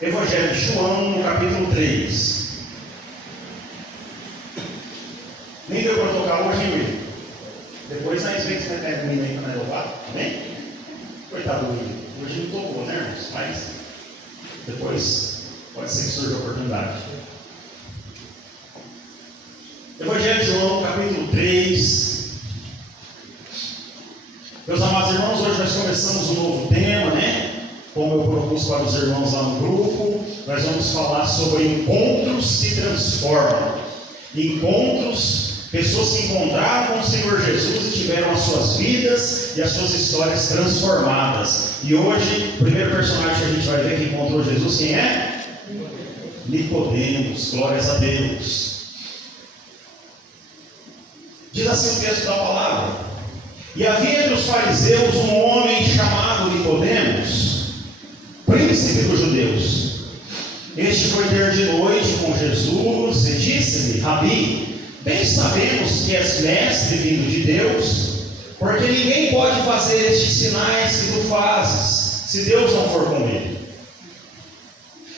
Evangelho de João, no capítulo 3. Nem deu para tocar hoje, hein, William? Depois nós vemos que vai cair menino aí para nós louvar. Amém? Coitado do William. Hoje não tocou, né, irmãos? Mas depois pode ser que surja a oportunidade. Evangelho de João, capítulo 3. Meus amados irmãos, hoje nós começamos um novo tema, né? Como eu propus para os irmãos lá no grupo, nós vamos falar sobre encontros que transformam. Encontros, pessoas que encontraram com o Senhor Jesus e tiveram as suas vidas e as suas histórias transformadas. E hoje, o primeiro personagem que a gente vai ver que encontrou Jesus, quem é? Nicodemos, glórias a Deus. Diz assim o texto da palavra: e havia entre os fariseus um homem chamado Nicodemos, príncipe dos judeus. Este foi ter de noite com Jesus e disse-lhe: Rabi, bem sabemos que és mestre vindo de Deus, porque ninguém pode fazer estes sinais que tu fazes, se Deus não for com ele.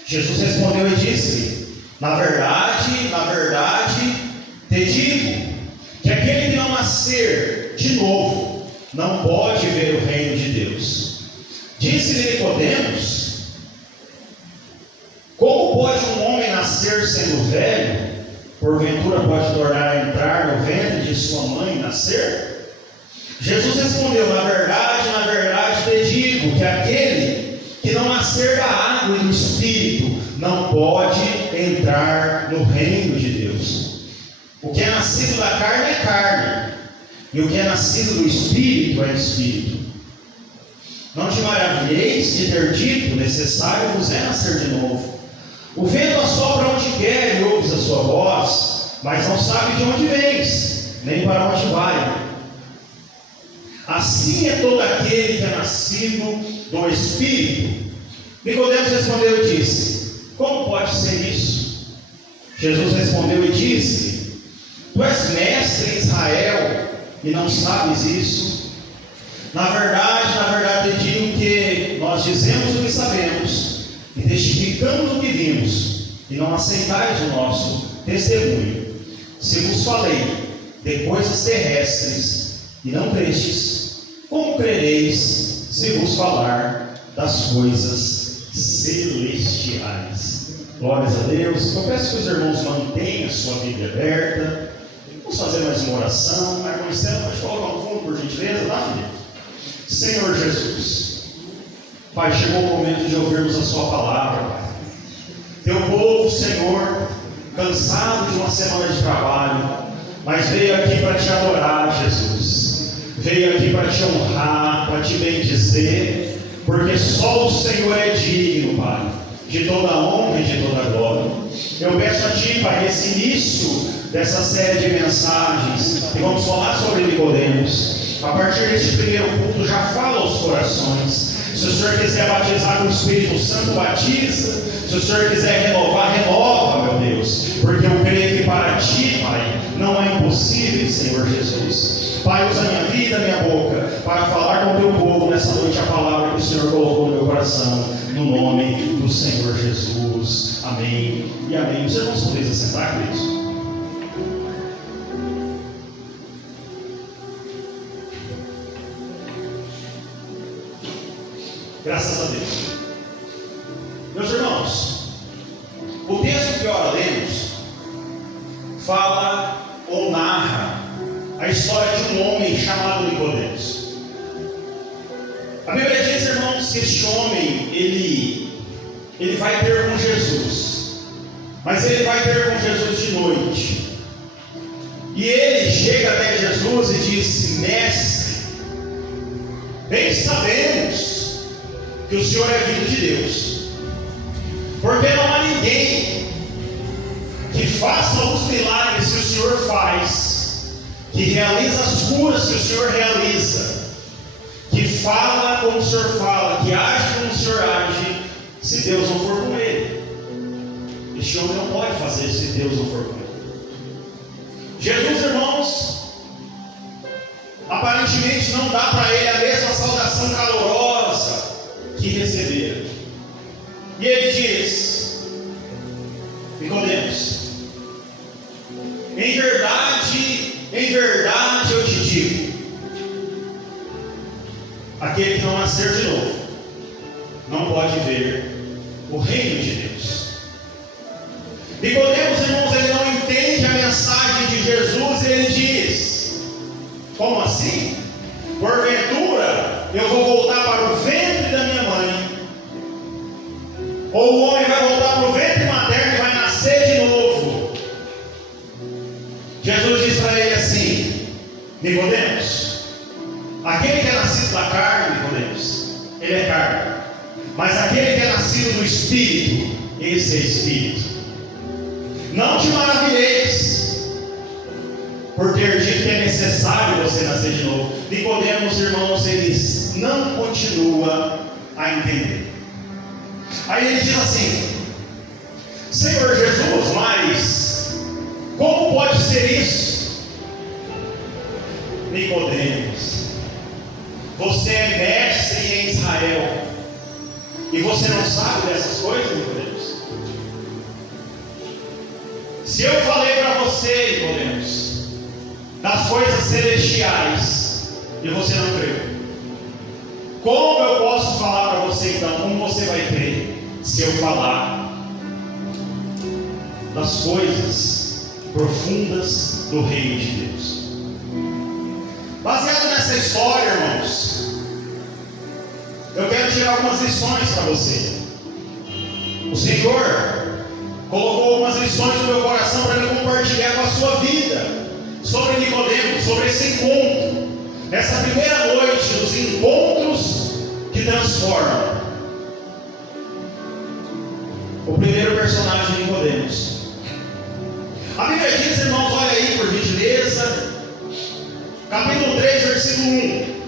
Jesus respondeu e disse-lhe: na verdade, te digo, que aquele que não nascer de novo, não pode ver o reino de Deus. Disse-lhe Nicodemos: como pode um homem nascer sendo velho? Porventura pode tornar a entrar no ventre de sua mãe e nascer? Jesus respondeu: na verdade te digo, que aquele que não nascer da água e do Espírito, não pode entrar no reino de Deus. O que é nascido da carne é carne, e o que é nascido do Espírito é Espírito. Não te maravilheis de ter dito: necessário vos é nascer de novo. O vento assopra onde quer e ouves a sua voz, mas não sabe de onde vens, nem para onde vai. Assim é todo aquele que é nascido do Espírito. Nicodemos respondeu e disse: como pode ser isso? Jesus respondeu e disse: tu és mestre em Israel e não sabes isso? Na verdade te digo que nós dizemos o que sabemos e testificamos o que vimos, e não aceitais o nosso testemunho. Se vos falei de coisas terrestres e não crestes, como crereis se vos falar das coisas celestiais? Glórias a Deus. Eu peço que os irmãos mantenham a sua Bíblia aberta. Vamos fazer mais uma oração. A irmã Estela, pode colocar no fundo, por gentileza, tá, filha? Senhor Jesus, Pai, chegou o momento de ouvirmos a sua palavra, Pai. Teu povo, Senhor, cansado de uma semana de trabalho, mas veio aqui para te adorar, Jesus. Veio aqui para te honrar, para te bendizer, porque só o Senhor é digno, Pai, de toda a honra e de toda a glória. Eu peço a Ti, Pai, esse início dessa série de mensagens, que vamos falar sobre Nicodemos. A partir deste primeiro culto, já fala aos corações. Se o Senhor quiser batizar com o Espírito Santo, batiza. Se o Senhor quiser renovar, renova, meu Deus. Porque eu creio que para Ti, Pai, não é impossível, Senhor Jesus. Pai, usa minha vida, minha boca, para falar com o Teu povo nessa noite a palavra que o Senhor colocou no meu coração. No nome do Senhor Jesus. Amém e amém. Os irmãos podem se assentar, queridos? Graças a Deus. Meus irmãos, o texto que ora lemos fala ou narra a história de um homem chamado Nicodemos. A Bíblia diz, irmãos, que este homem, ele vai ter com Jesus, mas ele vai ter com Jesus de noite. E ele chega até Jesus e diz: mestre, bem sabemos que o Senhor é vindo de Deus, porque não há ninguém que faça os milagres que o Senhor faz, que realiza as curas que o Senhor realiza, que fala como o Senhor fala, que age como o Senhor age, se Deus não for com ele. Este homem não pode fazer se Deus não for com ele. Jesus, irmãos, aparentemente não dá para ele a mesma saudação calorosa que receberam. E ele diz: Nicodemos, em verdade eu te digo, aquele que não nascer de novo não pode ver o reino de Deus. Nicodemos, irmãos, ele não entende a mensagem de Jesus, e ele diz: como assim? Porventura eu vou voltar para o ventre da minha mãe, ou o homem vai voltar para o ventre materno e vai nascer de novo? Jesus diz para ele assim: Nicodemos, aquele que é nascido da carne, Nicodemos, ele é carne, mas aquele que é nascido do Espírito, esse é Espírito. Não te maravilheis por ter dito que é necessário você nascer de novo. Nicodemos, irmãos, ele não continua a entender. Aí ele diz assim: Senhor Jesus, mas como pode ser isso? Nicodemos, você é mestre em Israel e você não sabe dessas coisas, Nicodemos? Se eu falei para você, Nicodemos, das coisas celestiais e você não creu, como eu posso falar para você então? Como você vai crer se eu falar das coisas profundas do reino de Deus? Baseado nessa história, irmãos, eu quero tirar algumas lições para você. O Senhor colocou algumas lições no meu coração para me compartilhar com a sua vida sobre Nicodemos, sobre esse encontro, nessa primeira noite dos encontros que transformam. O primeiro personagem de Nicodemos. A Bíblia diz, irmãos, olha aí por gentileza, capítulo 3, versículo 1.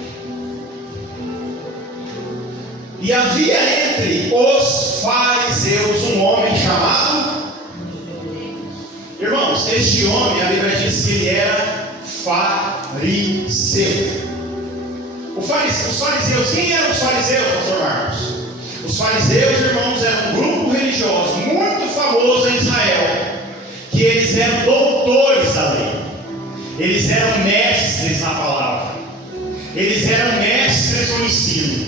E havia entre os fariseus um homem chamado... Irmãos, este homem, a Bíblia diz que ele era fariseu. Os fariseus, quem eram os fariseus, pastor Marcos? Os fariseus, irmãos, eram um grupo religioso muito famoso em Israel, que eles eram doutores da lei, eles eram mestres na palavra, eles eram mestres no ensino.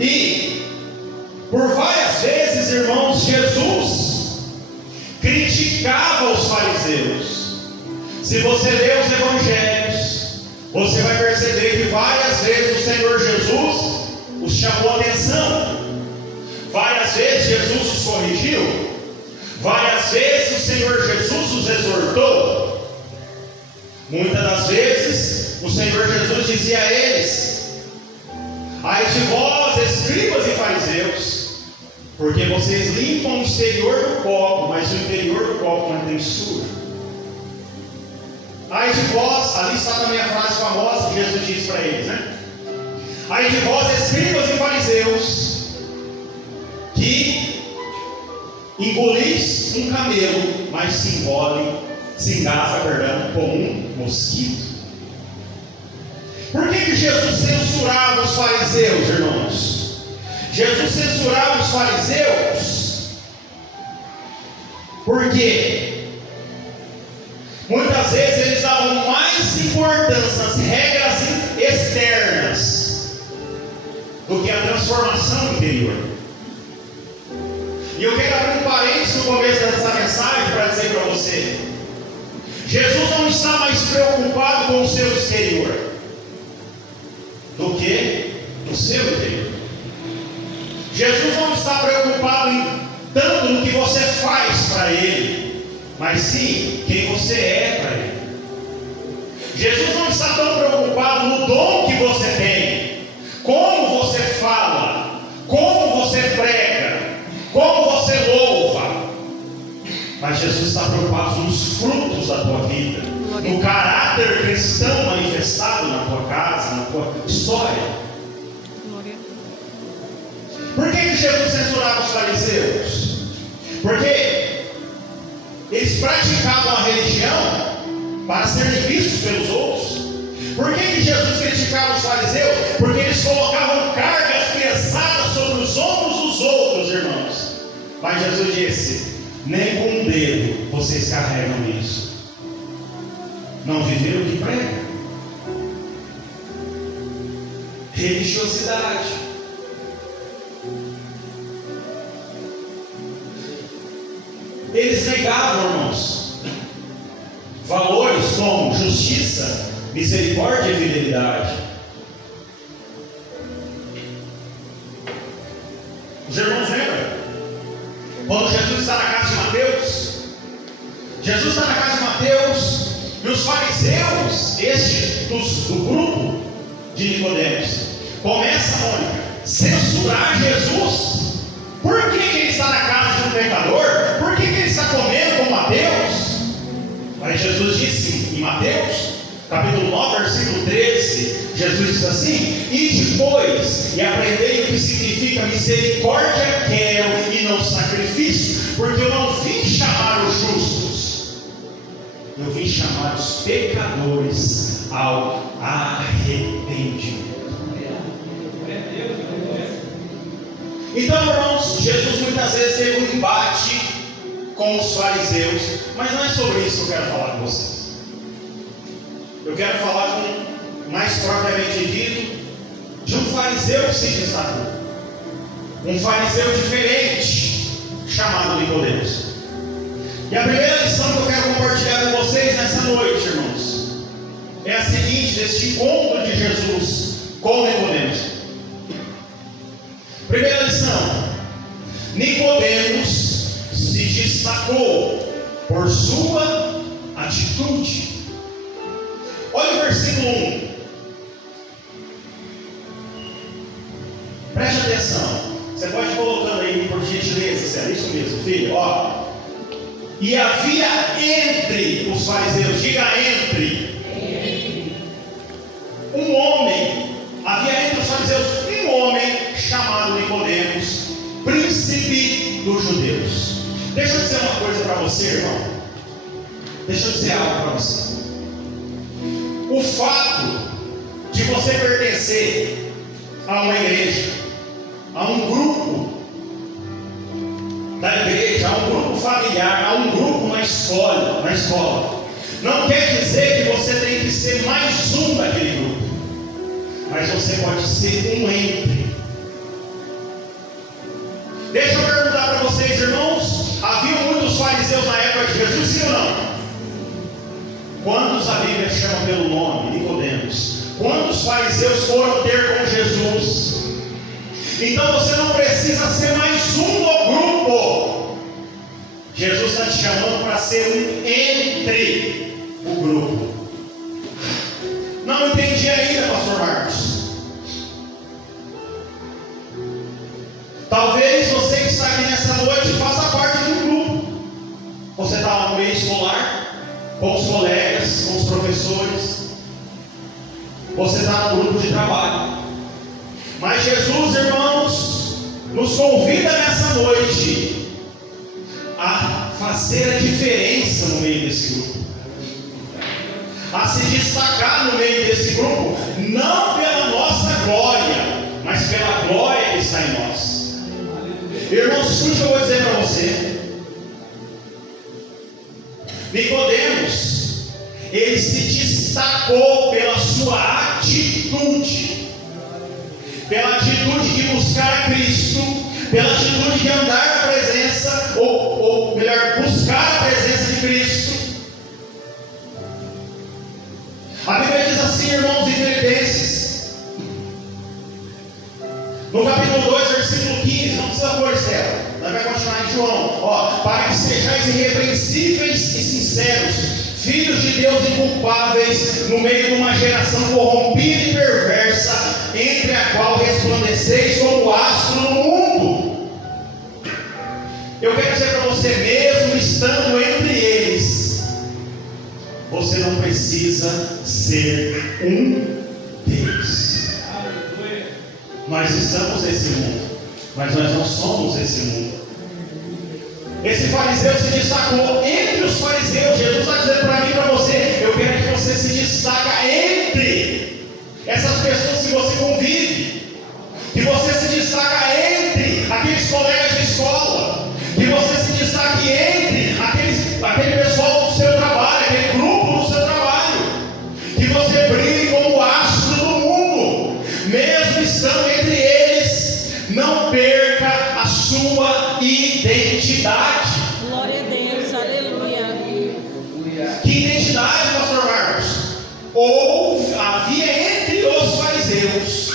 E por várias vezes, irmãos, Jesus criticava os fariseus. Se você ler os evangelhos, você vai perceber que várias vezes o Senhor Jesus os chamou a atenção, várias vezes Jesus os corrigiu, várias vezes o Senhor Jesus os exortou. Muitas das vezes o Senhor Jesus dizia a eles: ai de vós, escribas e fariseus, porque vocês limpam o exterior do copo, mas o interior do copo mantém sujo. Ai de vós, ali está também a frase famosa que Jesus disse para eles, né? Ai de vós, escribas e fariseus, que engolis um camelo, mas se engasga, com um mosquito. Por que Jesus censurava os fariseus, irmãos? Jesus censurava os fariseus porque muitas vezes eles davam mais importância às regras externas do que a transformação interior. E eu quero abrir um parênteses no começo dessa mensagem para dizer para você: Jesus não está mais preocupado com o seu exterior do que o seu interior. Jesus não está preocupado tanto no que você faz para Ele, mas sim quem você é para Ele. Jesus não está tão preocupado no dom que você tem, como você fala, como você prega, como você louva, mas Jesus está preocupado nos frutos da tua vida, no caráter cristão manifestado na tua casa, na tua história. Por que Jesus censurava os fariseus? Porque eles praticavam a religião para serem vistos pelos outros. Por que Jesus criticava os fariseus? Porque eles colocavam cargas pesadas sobre os Mas Jesus disse: nem com um dedo vocês carregam isso. Não viveram o que prega. Religiosidade. Eles negavam, irmãos, valores como justiça, misericórdia e fidelidade. Os irmãos lembram? Quando Jesus está na casa de Mateus, Jesus está na casa de Mateus, e os fariseus, do grupo de Nicodemos, começam, Mônica, a censurar Jesus. Por que ele está na casa de um pecador? Por que ele está comendo com Mateus? Aí Jesus disse em Mateus, capítulo 9, versículo 13, Jesus diz assim: e depois, e aprendei o que significa misericórdia quero e não sacrifício, porque eu não vim chamar os justos, eu vim chamar os pecadores ao arrependimento. Então, irmãos, Jesus muitas vezes teve um embate com os fariseus, mas não é sobre isso que eu quero falar com vocês. Eu quero falar mais propriamente dito, de um fariseu que se destacou, um fariseu diferente, chamado Nicodemos. E a primeira lição que eu quero compartilhar com vocês nessa noite, irmãos, é a seguinte, deste encontro de Jesus com Nicodemos. Primeira lição: Nicodemos se destacou por sua atitude. Olha o versículo 1. Preste atenção. Você pode ir colocando aí, por gentileza, Célia. Isso mesmo, filho. Ó. E havia entre os fariseus, diga entre. Um homem. Havia entre os fariseus um homem chamado Nicodemos, príncipe dos judeus. Deixa eu dizer uma coisa para você, irmão. Deixa eu dizer algo para você. O fato de você pertencer a uma igreja, a um grupo da igreja, a um grupo familiar, a um grupo na escola, não quer dizer que você tem que ser mais um daquele grupo, mas você pode ser um entre. Deixa eu perguntar para vocês, irmãos, havia muitos fariseus na época de Jesus, sim ou não? Quantos a Bíblia chama pelo nome? Nicodemos. Quantos fariseus foram ter com Jesus? Então você não precisa ser mais um no grupo. Jesus está te chamando para ser um entre o grupo. Não entendi ainda, pastor Marcos. Talvez você que está aqui nessa noite faça parte de um grupo. Você está lá no meio escolar, com os colegas, com os professores. Você está no grupo de trabalho. Mas Jesus, irmãos, nos convida nessa noite a fazer a diferença no meio desse grupo, a se destacar no meio desse grupo, não pela nossa glória, mas pela glória que está em nós. Irmãos, escute o que eu vou dizer para você. Nicodemos, ele se destacou pela sua atitude, pela atitude de buscar a Cristo, pela atitude de andar na presença, ou melhor, buscar a presença de Cristo. A Bíblia diz assim, irmãos, em Filipenses, no capítulo 2, versículo 15, não precisa pôr, Estela, nós vamos continuar em João, para que sejais irrepreensíveis e sinceros, filhos de Deus inculpáveis, no meio de uma geração corrompida e perversa, entre a qual resplandeceis como astro no mundo. Eu quero dizer para você, mesmo estando entre eles, você não precisa ser um deles. Nós estamos nesse mundo, mas nós não somos esse mundo. Esse fariseu se destacou entre os fariseus. Jesus está dizendo para mim e para você: eu quero que você se destaque entre essas pessoas que você convive, que você se destaca entre aqueles colegas de escola, que perca a sua identidade. Glória a Deus, aleluia. Que identidade, pastor Marcos? Ou havia entre os fariseus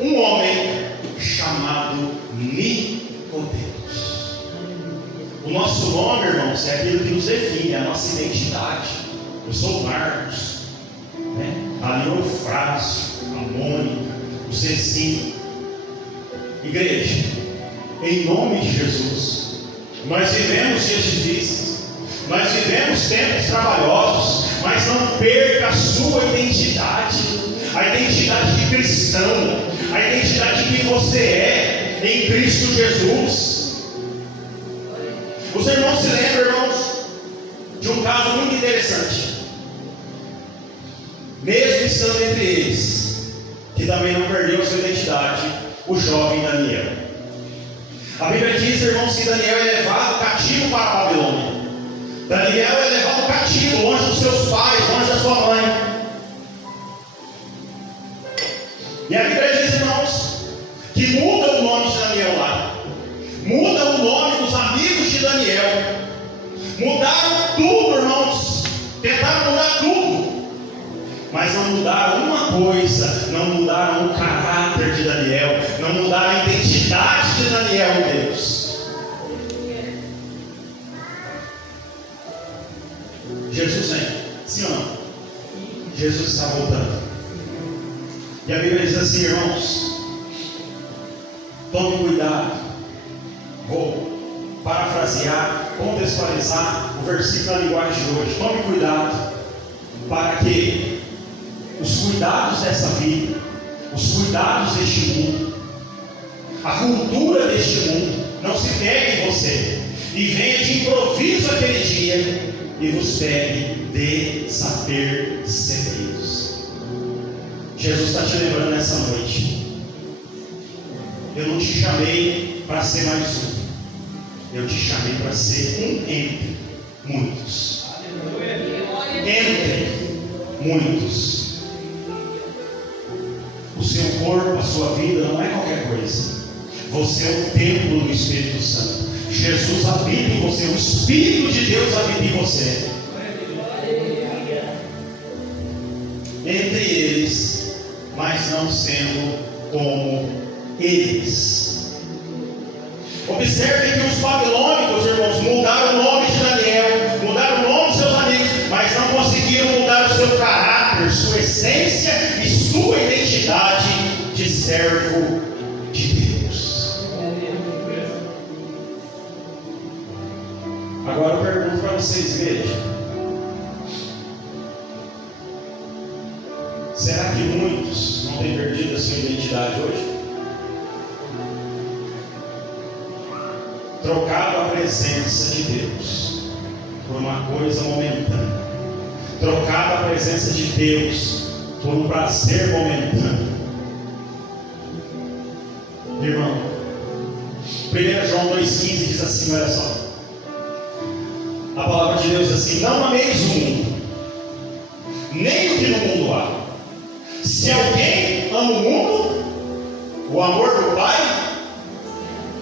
um homem chamado Nicodemos. O nosso nome, irmãos, é aquilo que nos define, a nossa identidade. Eu sou o Marcos, né? Ali o Eufrásio, a Mônica, o Cecinho. Igreja, em nome de Jesus, nós vivemos dias difíceis, nós vivemos tempos trabalhosos, mas não perca a sua identidade, a identidade de cristão, a identidade que você é em Cristo Jesus. Os irmãos se lembram, irmãos, de um caso muito interessante, mesmo estando entre eles, que também não perdeu a sua identidade, o jovem Daniel. A Bíblia diz, irmãos, que Daniel é levado cativo para a Babilônia. Daniel é levado cativo, longe dos seus pais, longe da sua mãe. E a Bíblia diz, irmãos, que muda o nome de Daniel lá, muda o nome dos amigos de Daniel, mudaram tudo, irmãos, tentaram mudar tudo, mas não mudaram uma coisa, não mudaram o caráter de Daniel, não mudaram a identidade de Daniel em Deus. Jesus vem, sim ou não? Jesus está voltando. E a Bíblia diz assim, irmãos, tome cuidado. Vou parafrasear, contextualizar o versículo na linguagem de hoje. Tome cuidado para que os cuidados dessa vida, os cuidados deste mundo, a cultura deste mundo não se pegue em você e venha de improviso aquele dia e vos pegue desapercebidos. Jesus está te lembrando nessa noite: eu não te chamei para ser mais um, eu te chamei para ser um entre muitos. Entre muitos. O seu corpo, a sua vida não é qualquer coisa. Você é o templo do Espírito Santo. Jesus habita em você, o Espírito de Deus habita em você. Entre eles, mas não sendo como eles. Observe que os babilônicos, irmãos, mudaram o nome de Daniel, mudaram o nome dos seus amigos, mas não conseguiram mudar o seu caráter, sua essência e sua identidade de servo de Deus. Agora eu pergunto para vocês, igreja: será que muitos não têm perdido a sua identidade hoje? Trocado a presença de Deus por uma coisa momentânea, trocado a presença de Deus por um prazer momentâneo. Irmão, 1 João 2,15 diz assim, olha só, a palavra de Deus diz assim: não ameis o mundo, nem o que no mundo há. Se alguém ama o mundo, o amor do Pai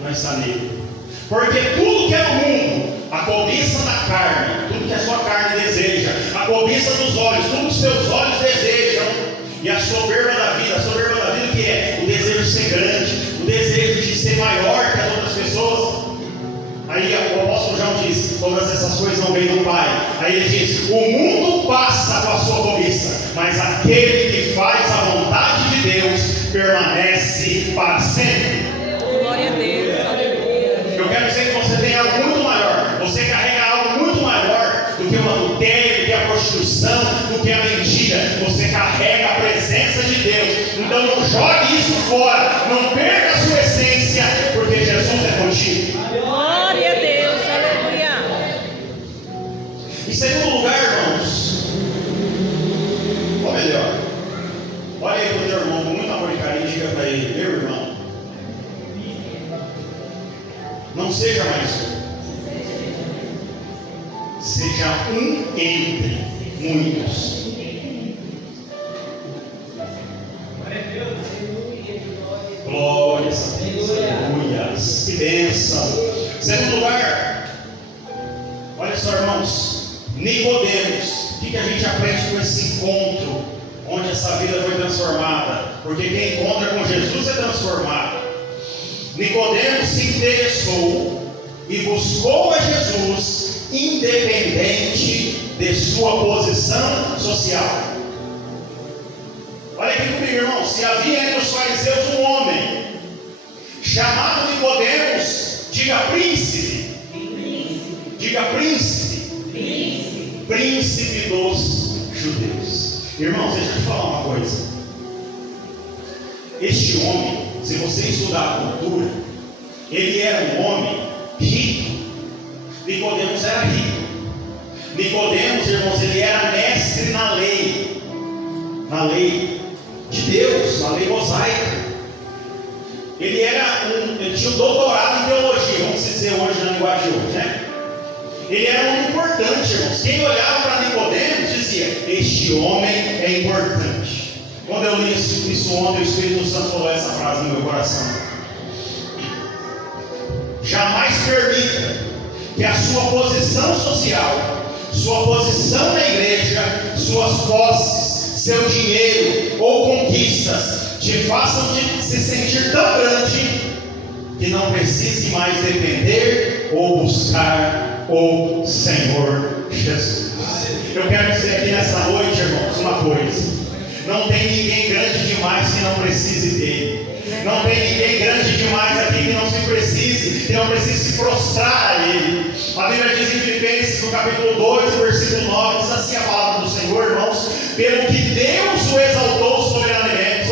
não está nele. Porque tudo que é do mundo, a cobiça da carne, tudo que a sua carne deseja, a cobiça dos olhos, tudo que os seus olhos desejam, e a soberba da vida que é o desejo de ser grande, o desejo de ser maior que as outras pessoas. Aí o apóstolo João diz: todas essas coisas não vêm do Pai. Aí ele diz: o mundo passa com a sua cobiça, mas aquele que faz a vontade de Deus permanece para sempre. Glória a Deus, aleluia. Eu quero dizer que você tem algo muito maior. Você carrega algo muito maior do que o adultério, do que a prostituição, do que a mentira. Você carrega a presença de Deus. Então não jogue isso fora. Não perca a sua essência, porque Jesus é contigo. Glória a Deus, aleluia. Em segundo lugar, irmãos, ou melhor, olha aí para o teu irmão com muito amor e carinho e diga para ele: meu irmão, não seja mais um, seja um entre muitos. Glórias a Deus, aleluias. bênção. Segundo lugar, olha só, irmãos, Nicodemos. O que a gente aprende com esse encontro, onde essa vida foi transformada? Porque quem encontra com Jesus é transformado. Nicodemos se interessou e buscou a Jesus, independente de sua posição social. Olha aqui comigo, irmão. Se havia entre os fariseus um homem chamado Nicodemos, diga príncipe. Diga príncipe. Príncipe dos judeus. Irmãos, deixa eu te falar uma coisa. Este homem, se você estudar a cultura, ele era um homem rico. Nicodemos era rico. Nicodemos, irmãos, ele era mestre na lei de Deus, na lei mosaica. Ele tinha um doutorado em teologia, vamos dizer hoje na linguagem de hoje, né? Ele era um homem importante, irmãos. Quem olhava para Nicodemos dizia: este homem é importante. Quando eu li isso ontem, o Espírito Santo falou essa frase no meu coração: jamais permita que a sua posição social, sua posição na igreja, suas posses, seu dinheiro ou conquistas te façam se sentir tão grande que não precise mais depender ou buscar o Senhor Jesus. Eu quero dizer aqui nessa noite, irmãos, uma coisa: não tem ninguém grande demais que não precise dele. Não tem ninguém grande demais aqui que não precise se prostrar a ele. A Bíblia diz em Filipenses, no capítulo 2, versículo 9, diz assim a palavra do Senhor, irmãos: pelo que Deus o exaltou soberanamente,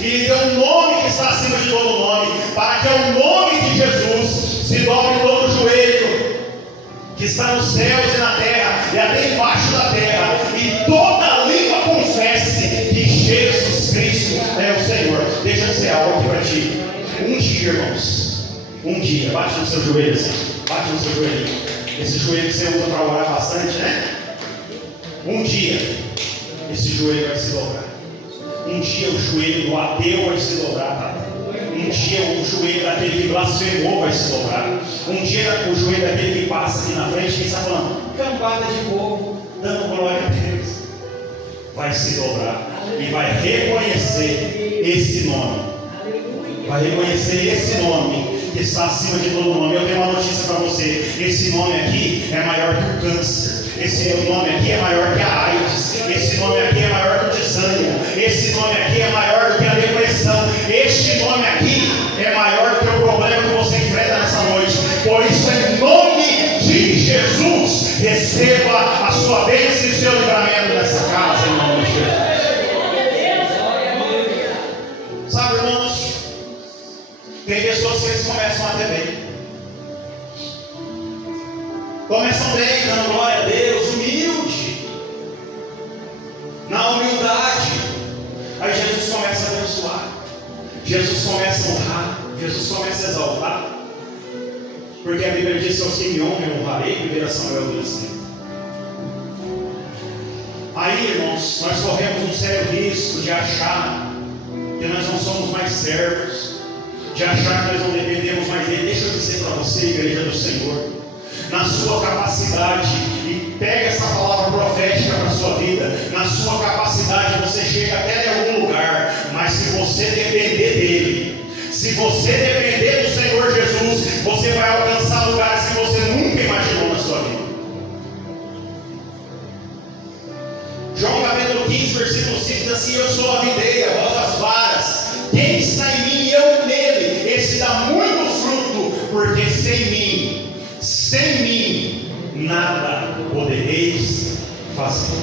e lhe deu um nome que está acima de todo nome, para que ao nome de Jesus se dobre todo o joelho que está nos céus e na terra e até embaixo da terra, e toda língua confesse que Jesus Cristo é o Senhor. Deixa eu dizer algo aqui para ti. Um dia, irmãos, bate no seu joelho assim, bate no seu joelhinho, esse joelho que você usa para orar bastante, né? Um dia esse joelho vai se dobrar. Um dia o joelho do ateu vai se dobrar, tá? Um dia o joelho daquele que blasfemou vai se dobrar. Um dia o joelho daquele que passa aqui na frente e está falando cambada de povo, dando glória a Deus, vai se dobrar e vai reconhecer esse nome. Vai reconhecer esse nome que está acima de todo nome. Eu tenho uma notícia para você: esse nome aqui é maior que o câncer. Esse nome aqui é maior que a AIDS. Esse nome aqui é maior que o desânimo. Esse nome aqui é maior do que a depressão. Este nome aqui é maior do que o problema que você enfrenta nessa noite. Por isso, em nome de Jesus, receba a sua bênção e o seu livramento nessa casa, em nome de Jesus. Sabe, irmãos, tem pessoas que eles começam até bem. Começam bem, dando glória a Deus, humilde, na humildade. Aí Jesus começa a abençoar, Jesus começa a honrar, Jesus começa a exaltar, porque a Bíblia diz que aos que me honram eu honrarei, 1 Samuel 2:5. Aí, irmãos, nós corremos um sério risco de achar que nós não somos mais servos, de achar que nós não dependemos mais dele. Deixa eu dizer para você, igreja do Senhor, na sua capacidade, e pega essa palavra profética para a sua vida, na sua capacidade você chega até em algum lugar, mas se você depender dele, se você depender do Senhor Jesus, você vai alcançar lugares que você nunca imaginou na sua vida. João capítulo 15, versículo 5 diz assim: eu sou a videira, vós as varas, quem está em mim e eu nele, esse dá muito fruto, porque sem mim nada podereis fazer.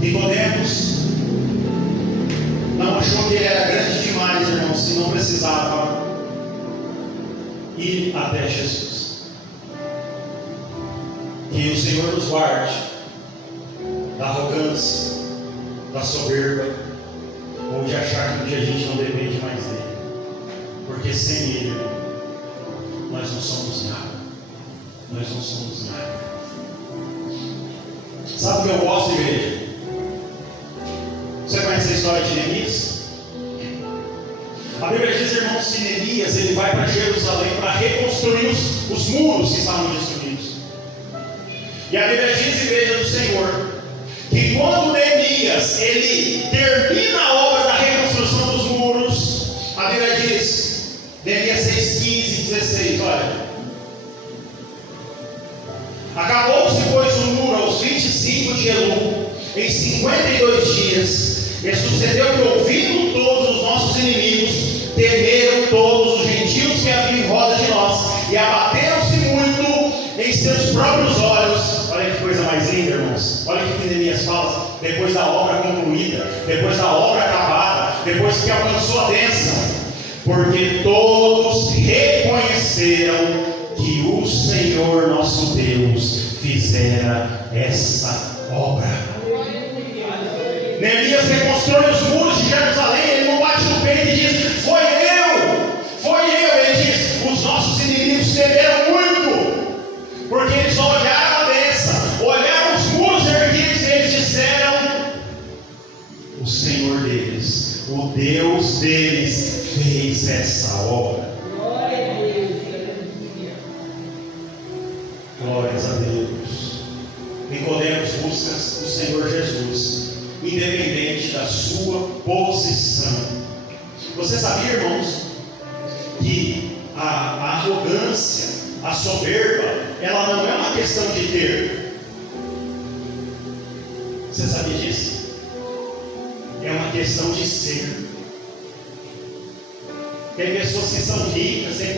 Nicodemos não achou que ele era grande demais, irmãos, e não precisava ir até Jesus. Que o Senhor nos guarde da arrogância, da soberba, ou de achar que um dia a gente não depende mais dele, porque sem ele nós não somos nada. Nós não somos nada. Sabe o que eu gosto, igreja? Você conhece a história de Neemias? A Bíblia diz, irmãos, que Neemias ele vai para Jerusalém para reconstruir os muros que estavam destruídos. E a Bíblia diz, igreja do Senhor, que quando Neemias ele termina a obra da reconstrução dos muros, a Bíblia diz, Neemias 6, 15 e 16, olha. Acabou-se, pois, o muro aos 25 de Elul, em 52 dias, e sucedeu que, ouvindo todos os nossos inimigos, temeram todos os gentios que haviam em roda de nós, e abateram-se muito em seus próprios olhos. Olha que coisa mais linda, irmãos. Olha o que Neemias fala, depois da obra concluída, depois da obra acabada, depois que alcançou a bênção, porque todos reconheceram que o Senhor nosso Deus fizera essa obra. Neemias reconstrói os muros de Jerusalém. Ele não bate no peito e diz, foi eu. Ele diz, os nossos inimigos temeram muito, porque eles olharam a bênção, olharam os muros erguidos, e eles disseram, o Senhor deles, o Deus deles fez essa obra. Glórias a Deus. Nicodemos busca o Senhor Jesus, independente da sua posição. Você sabia, irmãos, que a arrogância, a soberba, ela não é uma questão de ter. Você sabia disso? É uma questão de ser. Tem pessoas que são ricas, têm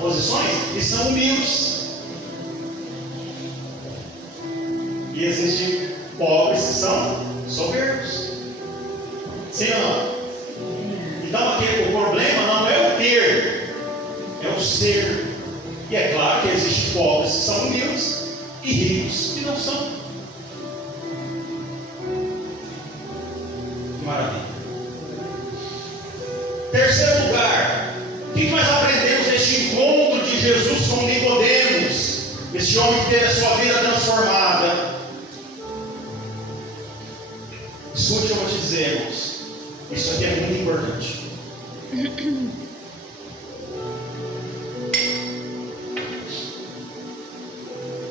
posições e são humildes. E existem pobres que são soberbos. Sim ou não? Então o problema não é o ter, é o ser. E é claro que existem pobres que são humildes e ricos que não são. Maravilha. Terceiro lugar, o que nós aprendemos neste encontro de Jesus com Nicodemos, este homem que teve a sua vida transformada? Escute, eu vou te dizer, irmãos, isso aqui é muito importante.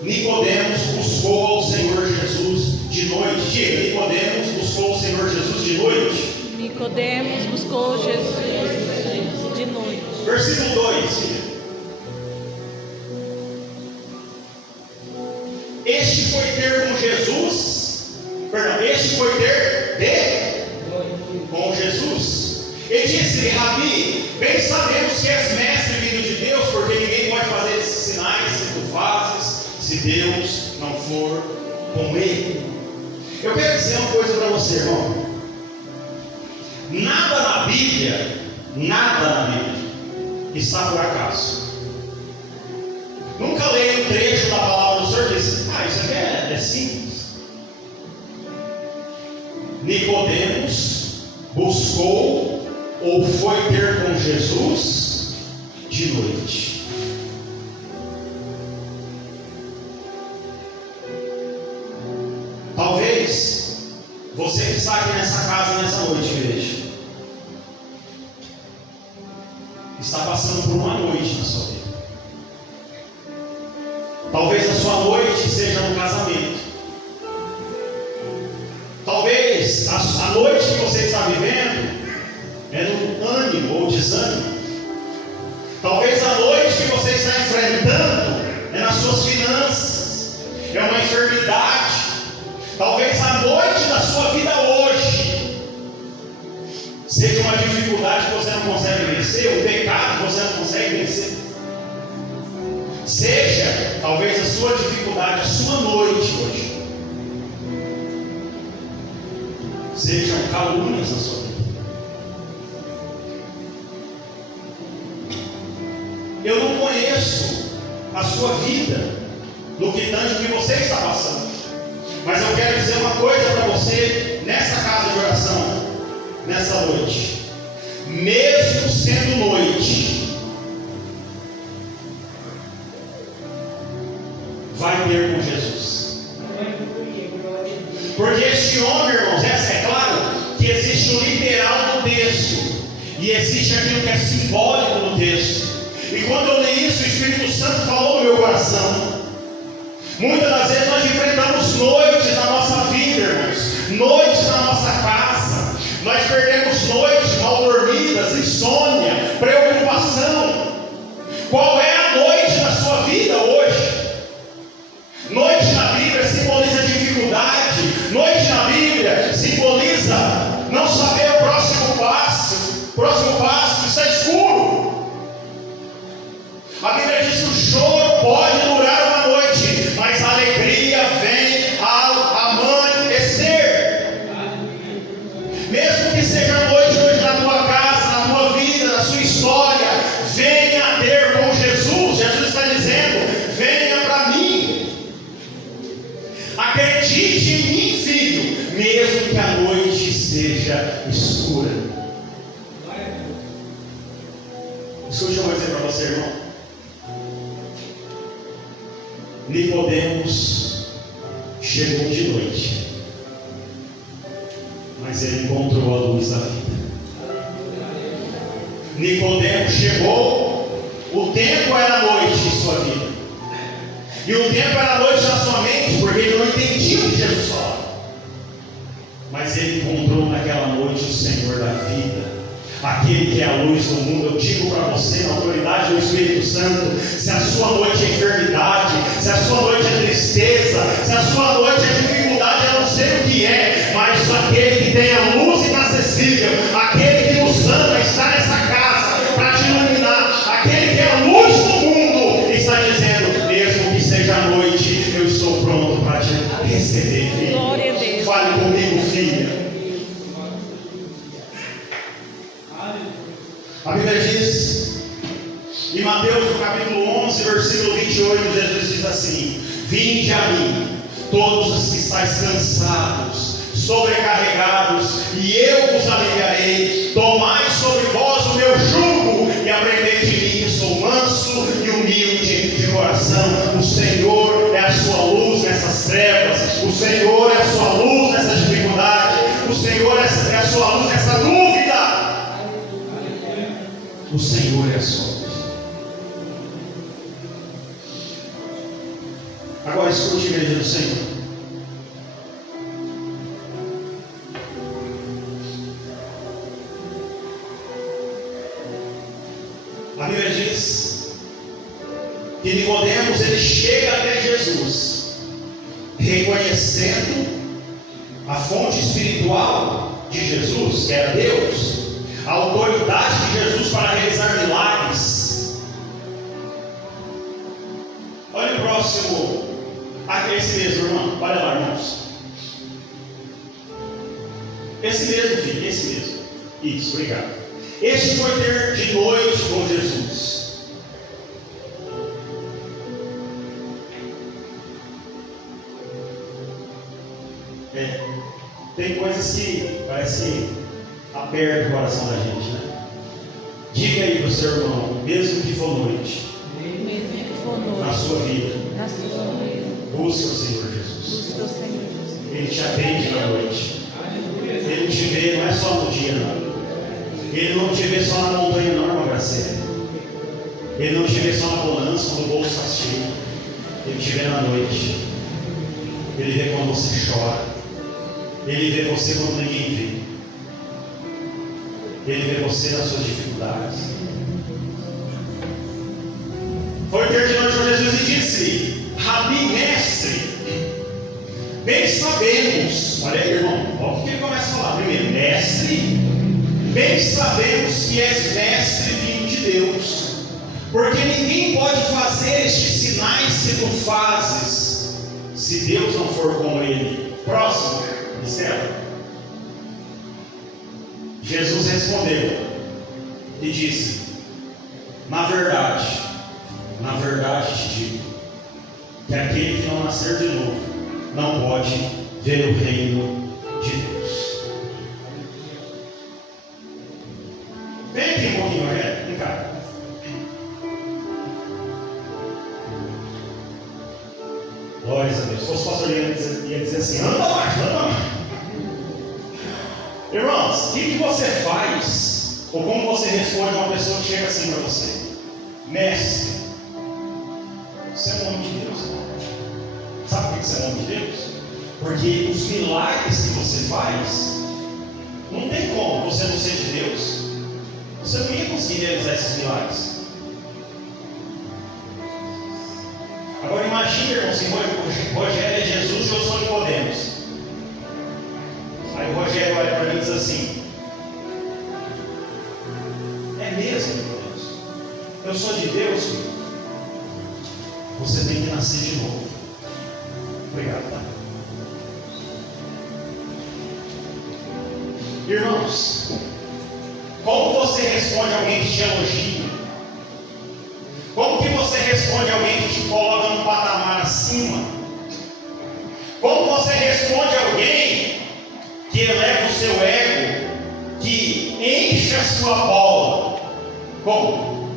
Nicodemos buscou ao Senhor Jesus de noite. Diga, Nicodemos buscou o Senhor Jesus de noite. Nicodemos buscou Jesus de noite. Versículo 2. Este foi ter com Jesus. Ele disse, Rabi, bem sabemos que és mestre vindo de Deus, porque ninguém pode fazer esses sinais que tu fazes, se Deus não for com ele. Eu quero dizer uma coisa para você, irmão. Nada na Bíblia está por acaso. Nunca leia um trecho da palavra do Senhor e disse, isso aqui é simples. Nicodemos buscou ou foi ter com Jesus de noite. Talvez você que está aqui nessa casa nessa noite, igreja, está passando por uma noite na sua vida. Talvez a sua noite seja no casamento. Talvez a noite que você está vivendo é no ânimo ou desânimo. Talvez a noite que você está enfrentando é nas suas finanças, é uma enfermidade. Talvez a noite da sua vida hoje seja uma dificuldade que você não consegue vencer, um pecado que você não consegue vencer. Seja talvez a sua dificuldade, a sua noite hoje sejam calúnias na sua vida. Eu não conheço a sua vida no que tanto que você está passando, mas eu quero dizer uma coisa para você nessa casa de oração, nessa noite. Mesmo sendo noite, vai ter com Jesus. Porque este homem, irmãos, essa é claro, existe aquilo que é simbólico no texto. E quando eu li isso, o Espírito Santo falou no meu coração. Muitas das vezes nós enfrentamos noites na nossa vida, irmãos, noites na nossa casa. Nós perdemos noites mal dormidas, insônia, preocupação. Qual é a noite da sua vida hoje? Noite na Bíblia simboliza dificuldade. Noite na Bíblia simboliza não saber o próximo passo. O próximo passo está escuro. A Bíblia diz que o choro pode durar uma noite, mas a alegria vem ao amanhecer. Mesmo que seja noite hoje na tua casa, na tua vida, na sua história, venha ter com Jesus. Jesus está dizendo: venha para mim. Acredite em mim, filho, mesmo que a noite esteja escura. Escute, eu vou dizer para você, irmão. Nicodemos chegou de noite, mas ele encontrou a luz da vida. Nicodemos chegou, o tempo era noite em sua vida, e o tempo era noite na sua mente, porque ele não entendia o que Jesus falava. Mas ele encontrou naquela noite o Senhor da vida, aquele que é a luz do mundo. Eu digo para você, na autoridade do Espírito Santo, se a sua noite é enfermidade, se a sua noite é tristeza, se a sua noite é dificuldade, eu não sei o que é, mas aquele que tem a luz inacessível, aquele que nos ama, está nessa casa para te iluminar, aquele que é a luz do mundo, está dizendo: mesmo que seja noite, eu estou pronto para te receber, filho. Glória a Deus. Fale comigo, filha. A Bíblia diz, em Mateus, no capítulo 11, versículo 28, Jesus diz assim: vinde a mim, todos os que estáis cansados, sobrecarregados, e eu vos aliviarei. Tomai sobre vós o meu jugo, e aprendei de mim, que sou manso e humilde de coração. O Senhor é a sua luz nessas trevas, o Senhor é a sua luz nessa dificuldade, o Senhor é a sua luz nessa dúvida. O Senhor é a sua luz. Agora escute, igreja do Senhor. A Bíblia diz que Nicodemos, ele chega até Jesus, reconhecendo a fonte espiritual de Jesus, que era Deus, a autoridade de Jesus para realizar milagres. Olha o próximo, esse mesmo, irmão, olha lá, irmãos. Esse mesmo, filho, esse mesmo. Isso, obrigado. Este foi ter de noite com Jesus. Tem coisas que parece aperta o coração da gente, né? Diga aí para o seu irmão, mesmo que for noite, na sua vida, busque o Senhor Jesus. Ele te atende na noite. Ele te vê, não é só no dia, não. Ele não te vê só na montanha, não, irmão Graciela. Ele não te vê só na bonança, quando o bolso está cheio. Ele te vê na noite. Ele vê quando você chora. Ele vê você quando ninguém vê. Ele vê você nas suas dificuldades. Foi ter de noite com Jesus e disse: Rabi, mestre, bem sabemos. Olha aí, irmão, olha o que ele começa a falar. Primeiro, mestre, bem sabemos que és mestre vindo de Deus, porque ninguém pode fazer estes sinais que tu fazes, se Deus não for com ele. Próximo, Estela. Jesus respondeu e disse: na verdade te digo, que aquele que não nascer de novo não pode ver o reino de Deus. Vem aqui um pouquinho, Rogério, vem cá. Glórias a Deus. Se fosse o pastor, ia dizer assim: anda mais. Irmãos, o que você faz Ou como você responde a uma pessoa que chega assim para você: mestre, você é um homem de Deus. Sabe por que você é um homem de Deus? Porque os milagres que você faz, não tem como você não ser de Deus. Você não ia conseguir realizar esses milagres. Agora imagine, irmão, se Rogério é Jesus e eu sou Nicodemos. Aí o Rogério olha para mim e diz assim: é mesmo, Deus? Eu sou de Deus, filho. Você tem que nascer de novo. Obrigado, tá? Irmãos, como você responde a alguém que te elogia? Como que você responde a alguém que te coloca num patamar acima? Como você responde a alguém que eleva o seu ego, que enche a sua bola? Como?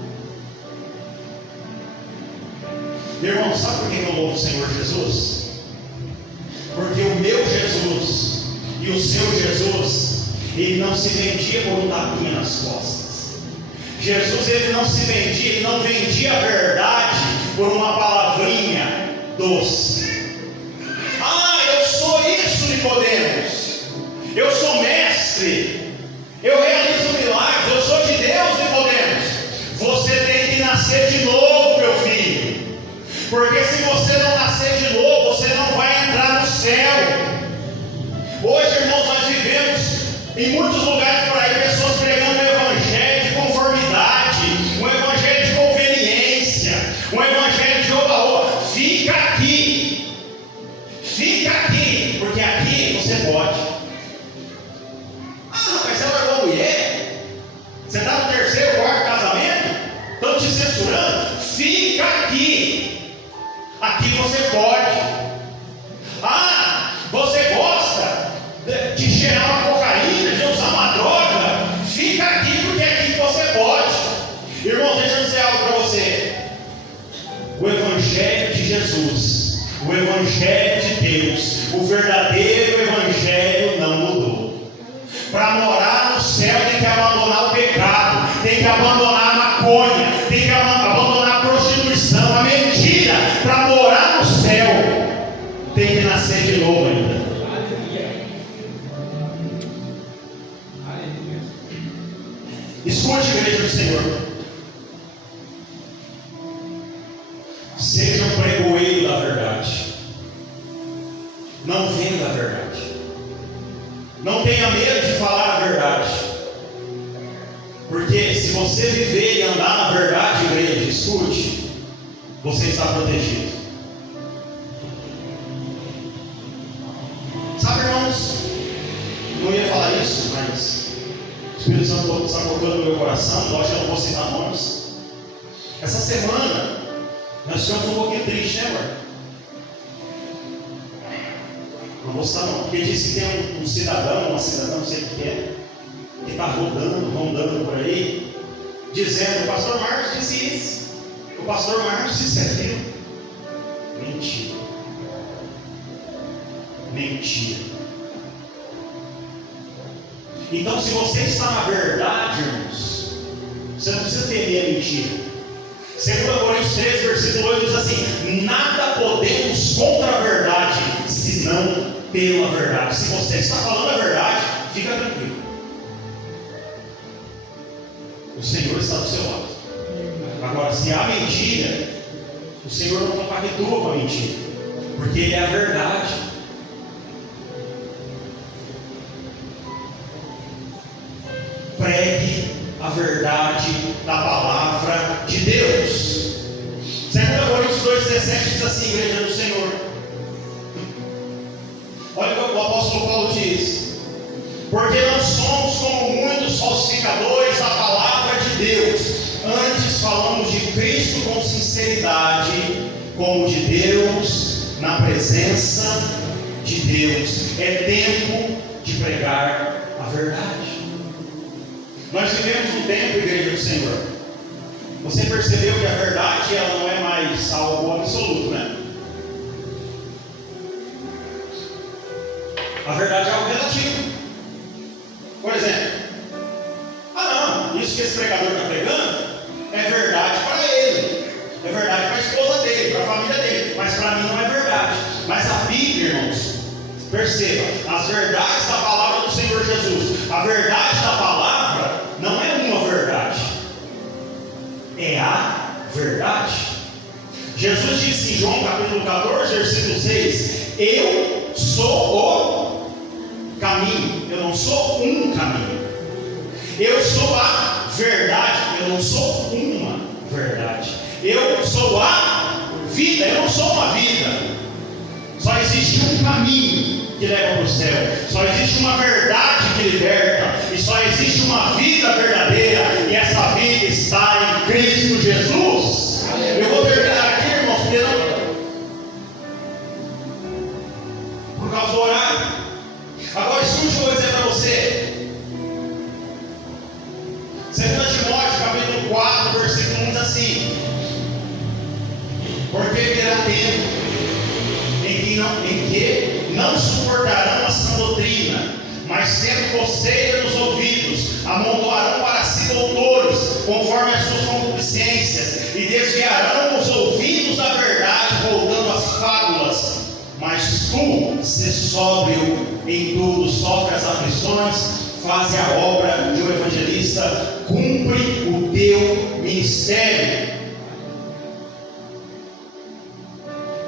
Irmão, sabe por que eu louvo o Senhor Jesus? Porque o meu Jesus e o seu Jesus, ele não se vendia por um tapinha nas costas. Jesus, ele não se vendia, ele não vendia a verdade por uma palavrinha doce. Ah, eu sou isso, Nicodemos. Eu sou mestre. Eu realizo milagres. Eu sou de Deus, Nicodemos. Você tem que nascer de novo, meu filho. Porque se você não nascer de novo, você não vai entrar no céu. Hoje, irmãos, nós vivemos em muitos lugares por aí pessoas pregando o evangelho de conformidade, um evangelho de conveniência, um evangelho de oba-oba. Fica aqui, porque aqui você pode. Ah, mas você largou a mulher? Você está no terceiro, quarto casamento? Estão te censurando? Fica aqui, aqui você pode. Ah, você gosta de cheirar uma cocaína, de usar uma droga? Fica aqui, porque é aqui que você pode. Irmãos, deixa eu dizer algo para você. O evangelho de Jesus, o evangelho de Deus, o verdadeiro evangelho não mudou. Para morar no céu tem que abandonar o pecado, tem que abandonar a maconha, tem que abandonar a prostituição, a mentira. Para morar no céu tem que nascer de novo ainda. Escute, igreja do Senhor. Seja um pregoeiro da verdade. Não venda a verdade. Não tenha medo de falar a verdade. Porque se você viver e andar na verdade, igreja, escute, você está protegido. Sabe, irmãos, não ia falar isso, mas o Espírito Santo está colocando no meu coração. Lógico que eu não vou citar nomes. Essa semana nós ficamos um pouquinho tristes, né, mano? Não vou citar não, porque disse que tem um cidadão, uma cidadã, não sei o que é, que está rondando por aí, dizendo: o pastor Marcos disse isso, o pastor Marcos disse aquilo. Mentira. Mentira. Então, se você está na verdade, irmãos, você não precisa temer a mentira. 2 Coríntios 13, versículo 8 diz assim: nada podemos contra a verdade, senão pela verdade. Se você está falando a verdade, fica tranquilo. O Senhor está do seu lado. Agora, se há mentira, o Senhor não compactua com a mentira, porque Ele é a verdade. Pregue a verdade da palavra de Deus. 2 Coríntios 2,17 diz assim, igreja do Senhor. Olha o que o apóstolo Paulo diz: porque não somos como muitos falsificadores da palavra de Deus, antes falamos de Cristo com sinceridade, como de Deus, na presença de Deus. É tempo de pregar a verdade. Nós vivemos um tempo, igreja do Senhor. Você percebeu que a verdade ela não é mais algo absoluto, né? A verdade é algo relativo. Por exemplo, que esse pregador está pregando é verdade para ele, é verdade para a esposa dele, para a família dele, mas para mim não é verdade. Mas a Bíblia, irmãos, perceba, as verdades da palavra do Senhor Jesus, a verdade da palavra não é uma verdade, é a verdade. Jesus disse em João capítulo 14, versículo 6: eu sou o caminho, eu não sou um caminho. Eu sou a verdade, eu não sou uma verdade. Eu sou a vida, eu não sou uma vida. Só existe um caminho que leva para o céu. Só existe uma verdade que liberta. E só existe uma vida verdadeira. E essa vida está em Cristo Jesus. Eu vou terminar aqui, irmãos, porque não... por causa do horário. Agora escute o que eu vou dizer para você. 2 Timóteo capítulo 4, versículo 1 diz assim: porque virá tempo em que não suportarão a sã doutrina, mas tendo coceira nos ouvidos, amontoarão para si doutores, conforme as suas concupiscências, e desviarão os ouvidos da verdade, voltando às fábulas. Mas tu, se sóbrio em tudo, sofre as aflições, faze a obra de um evangelista, cumpre o teu ministério.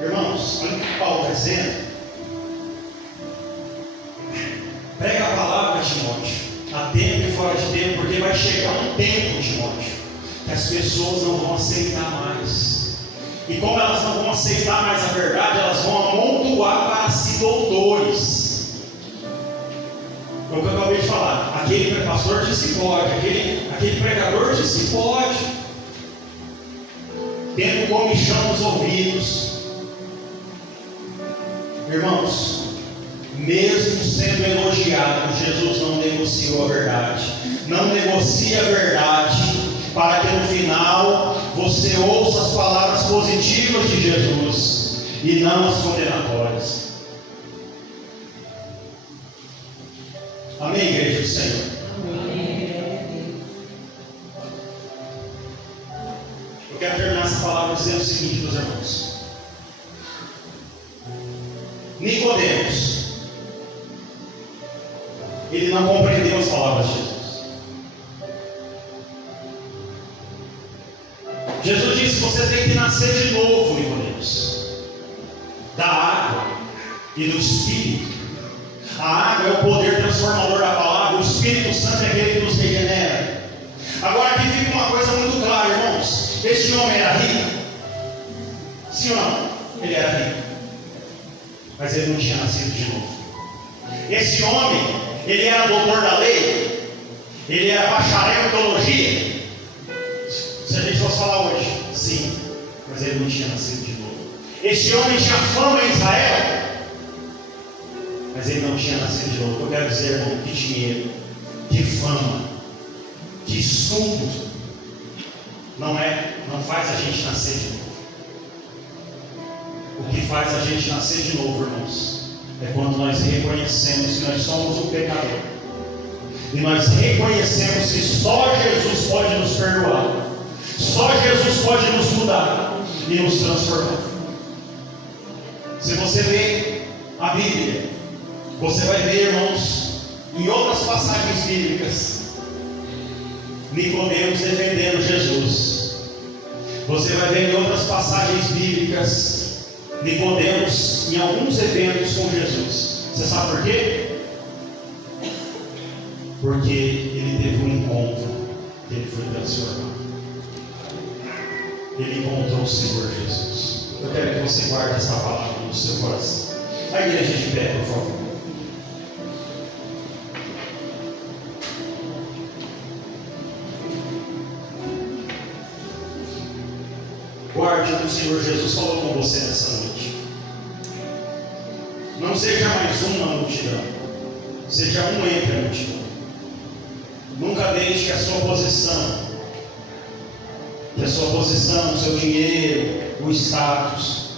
Irmãos, olha o que Paulo está dizendo. Prega a palavra, Timóteo, a tempo e fora de tempo, porque vai chegar um tempo, Timóteo, que as pessoas não vão aceitar mais. E como elas não vão aceitar mais a verdade, elas vão amontoar para si doutores. É o que eu acabei de falar. Aquele pastor disse pode, aquele pregador disse pode, tendo comichão nos ouvidos. Irmãos, mesmo sendo elogiado, Jesus não negociou a verdade. Não negocia a verdade, para que no final você ouça as palavras positivas de Jesus e não as condenatórias. Amém, igreja do Senhor? Amém. Eu quero terminar essa palavra dizendo o seguinte, meus irmãos. Nicodemos, ele não compreendeu as palavras de Jesus. Jesus disse: você tem que nascer de novo, Nicodemos, da água e do Espírito. A água é o poder transformador da palavra, o Espírito Santo é aquele que nos regenera. Agora aqui fica uma coisa muito clara, irmãos. Este homem era rico? Sim ou não? Ele era rico, mas ele não tinha nascido de novo. Esse homem, ele era doutor da lei, ele era bacharel em teologia. Se a gente fosse falar hoje, sim, mas ele não tinha nascido de novo. Este homem tinha fama em Israel, mas ele não tinha nascido de novo. Eu quero dizer, irmão, que dinheiro, que fama, que estudo não faz a gente nascer de novo. O que faz a gente nascer de novo, irmãos, é quando nós reconhecemos que nós somos um pecador e nós reconhecemos que só Jesus pode nos perdoar, só Jesus pode nos mudar e nos transformar. Se você ler a Bíblia, você vai ver, irmãos, em outras passagens bíblicas, Nicodemos defendendo Jesus. Você vai ver em outras passagens bíblicas Nicodemos em alguns eventos com Jesus. Você sabe por quê? Porque ele teve um encontro, ele foi transformado. Ele encontrou o Senhor Jesus. Eu quero que você guarde essa palavra no seu coração. A igreja de pé, por favor. Guarde o que o Senhor Jesus falou com você nessa noite. Não seja mais um na multidão, seja um entre a multidão. Nunca deixe que a sua posição, o seu dinheiro, o status,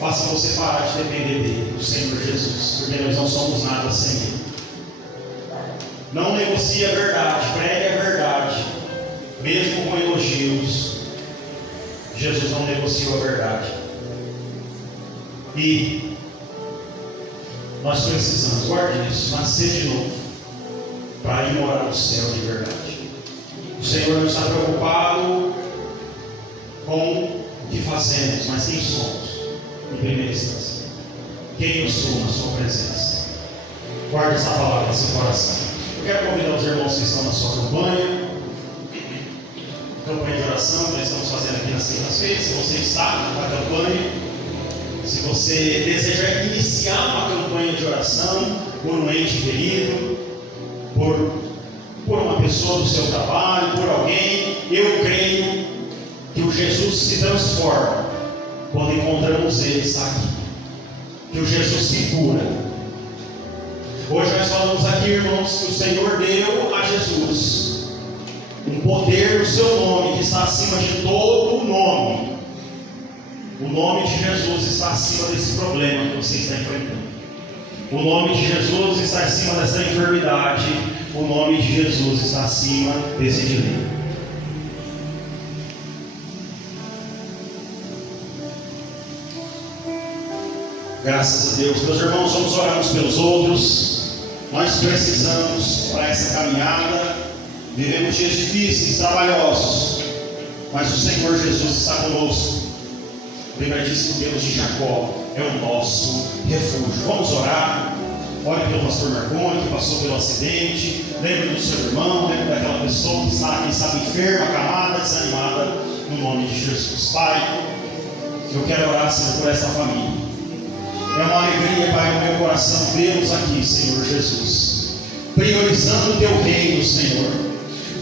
faça você parar de depender dele, do Senhor Jesus, porque nós não somos nada sem ele. Não negocie a verdade, pregue a verdade, mesmo com elogios. Jesus não negociou a verdade. E nós precisamos, guarde isso, nascer de novo, para ir morar no céu de verdade. O Senhor não está preocupado com o que fazemos, mas quem somos, em primeira instância. Quem eu sou na sua presença. Guarde essa palavra no seu coração. Eu quero convidar os irmãos que estão na sua campanha de oração que nós estamos fazendo aqui nas quintas-feiras. Se você está na campanha, se você deseja iniciar uma campanha de oração por um ente querido, por uma pessoa do seu trabalho, por alguém, eu creio que o Jesus se transforma quando encontramos Ele aqui. Que o Jesus se cura. Hoje nós falamos aqui, irmãos, que o Senhor deu a Jesus um poder no seu nome que está acima de todo o nome. O nome de Jesus está acima desse problema que você está enfrentando. O nome de Jesus está acima dessa enfermidade. O nome de Jesus está acima desse dilema. Graças a Deus. Meus irmãos, vamos orar uns pelos outros. Nós precisamos para essa caminhada. Vivemos dias difíceis, trabalhosos, mas o Senhor Jesus está conosco. Lembra disso que o Deus de Jacó é o nosso refúgio. Vamos orar. Ore pelo pastor Marconi, que passou pelo acidente. Lembre do seu irmão, lembre daquela pessoa que está, quem sabe, enferma, acamada, desanimada, no nome de Jesus. Pai, eu quero orar, Senhor, por essa família. É uma alegria, Pai, no meu coração vê-los aqui, Senhor Jesus, priorizando o Teu reino, Senhor,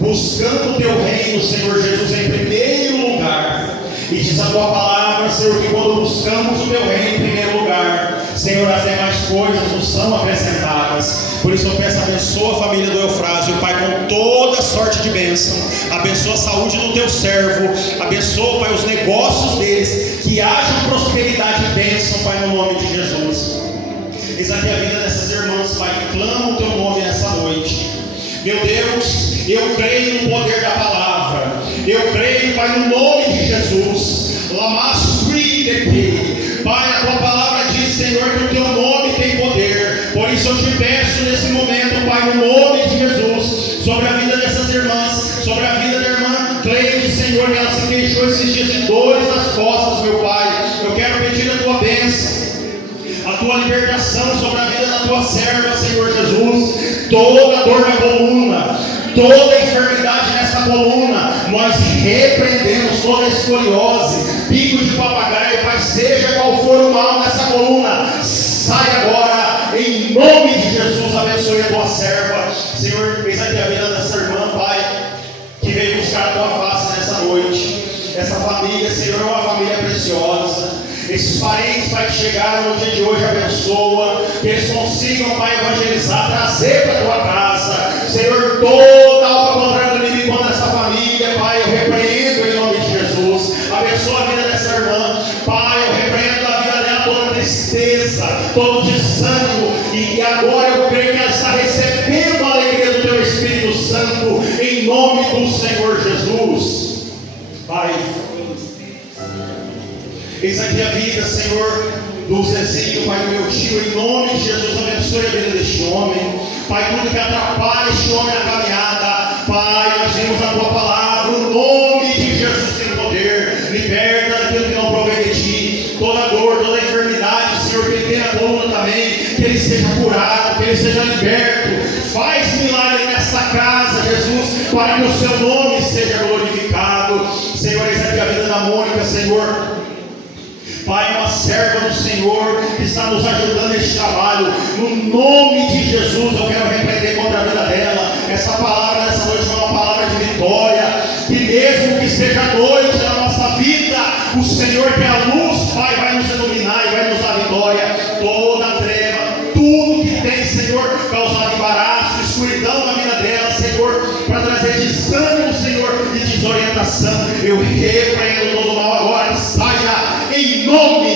buscando o Teu reino, Senhor Jesus, em primeiro lugar. E diz a Tua palavra, Senhor, que quando buscamos o Teu reino em primeiro lugar, Senhor, as demais coisas nos são acrescentadas. Por isso eu peço, abençoa a família do Eufrásio, Pai, com toda sorte de bênção. Abençoa a saúde do Teu servo. Abençoa, Pai, os negócios deles. Que haja prosperidade e bênção, Pai, no nome de Jesus. Eis aqui a vida dessas irmãs, Pai, que clamam o Teu nome nessa noite. Meu Deus, eu creio no poder da palavra. Eu creio, Pai, no nome de Jesus. Pai, a Tua palavra diz, Senhor, que o Teu nome tem poder. Por isso eu te peço nesse momento, Pai, no nome de Jesus, sobre a vida dessas irmãs, sobre a vida da irmã Cleide, Senhor, que ela se queixou esses dias de dores nas costas, meu Pai. Eu quero pedir a Tua bênção, a Tua libertação sobre a vida da Tua serva, Senhor Jesus. Toda dor na coluna, toda enfermidade nessa coluna, nós repreendemos toda escoliose, pico de papagaio, Pai, seja qual for o mal nessa coluna, sai agora, em nome de Jesus. Abençoe a Tua serva, Senhor. Eis aqui a vida dessa irmã, Pai, que veio buscar a Tua face nessa noite. Essa família, Senhor, é uma família preciosa. Esses parentes, Pai, que chegaram no dia de hoje, abençoa, que eles consigam, Pai, evangelizar, trazer para a Tua casa, Senhor, toda a obra contrária do inimigo contra essa família, Pai, eu repreendo em nome de Jesus. Abençoa a vida dessa irmã, Pai, eu repreendo a vida dela, toda tristeza, todo desânimo, e agora eu creio que ela está recebendo a alegria do Teu Espírito Santo, em nome do Senhor Jesus. Pai, eis aqui a vida, Senhor, do Zezinho, Pai, do meu tio, em nome de Jesus. Abençoe a vida deste homem, Pai, tudo que atrapalha este homem na caminhada, Pai, nós vimos a Tua palavra, o nome de Jesus tem poder, liberta daquilo que não provém de Ti, toda dor, toda enfermidade, Senhor, que ele tem na coluna também, que ele seja curado, que ele seja liberto. Faz milagre nessa casa, Jesus, para que o Seu nome seja glorificado. Senhor, eis aqui a vida da Mônica, Senhor, Pai, uma serva do Senhor que está nos ajudando neste trabalho. No nome de Jesus, eu quero repreender contra a vida dela. Essa palavra nessa noite é uma palavra de vitória. Que mesmo que seja noite na nossa vida, o Senhor, que é a luz, Pai, vai nos iluminar e vai nos dar vitória. Toda treva, tudo que tem, Senhor, causado embaraço, escuridão na vida dela, Senhor, para trazer desânimo, Senhor, e desorientação, eu repreendo todo mal agora. Saia em nome